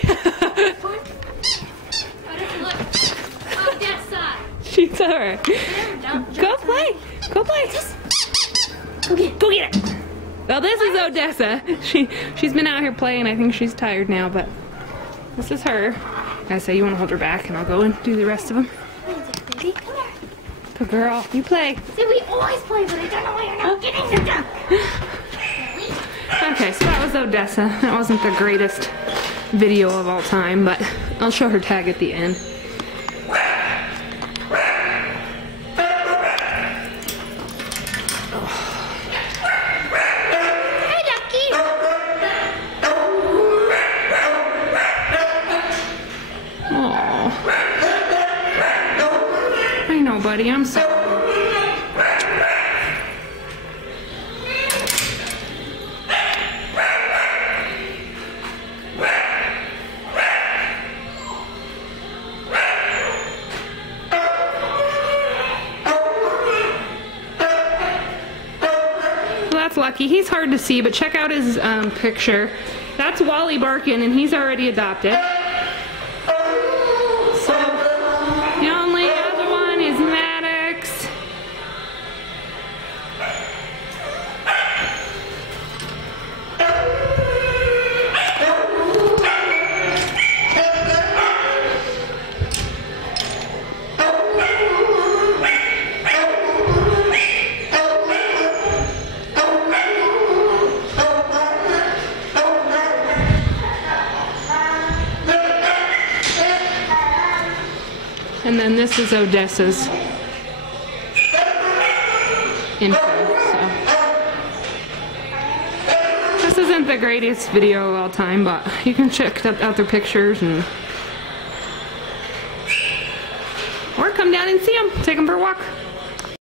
sorry. Odessa. She's alright. Go play. Go play. Go get it. Well, this is Odessa. She's been out here playing. I think she's tired now, but this is her. I say you want to hold her back, and I'll go and do the rest of them. Baby, come here. Good girl. You play. See, we always play, but I don't know why you're not getting your jump. Okay, so that was Odessa. That wasn't the greatest video of all time, but I'll show her tag at the end. I know, buddy, I'm sorry. Well, that's Lucky. He's hard to see, but check out his picture. That's Wally Barkin, and he's already adopted. And then this is Odessa's info, so. This isn't the greatest video of all time, but you can check out their pictures and or come down and see them. Take them for a walk.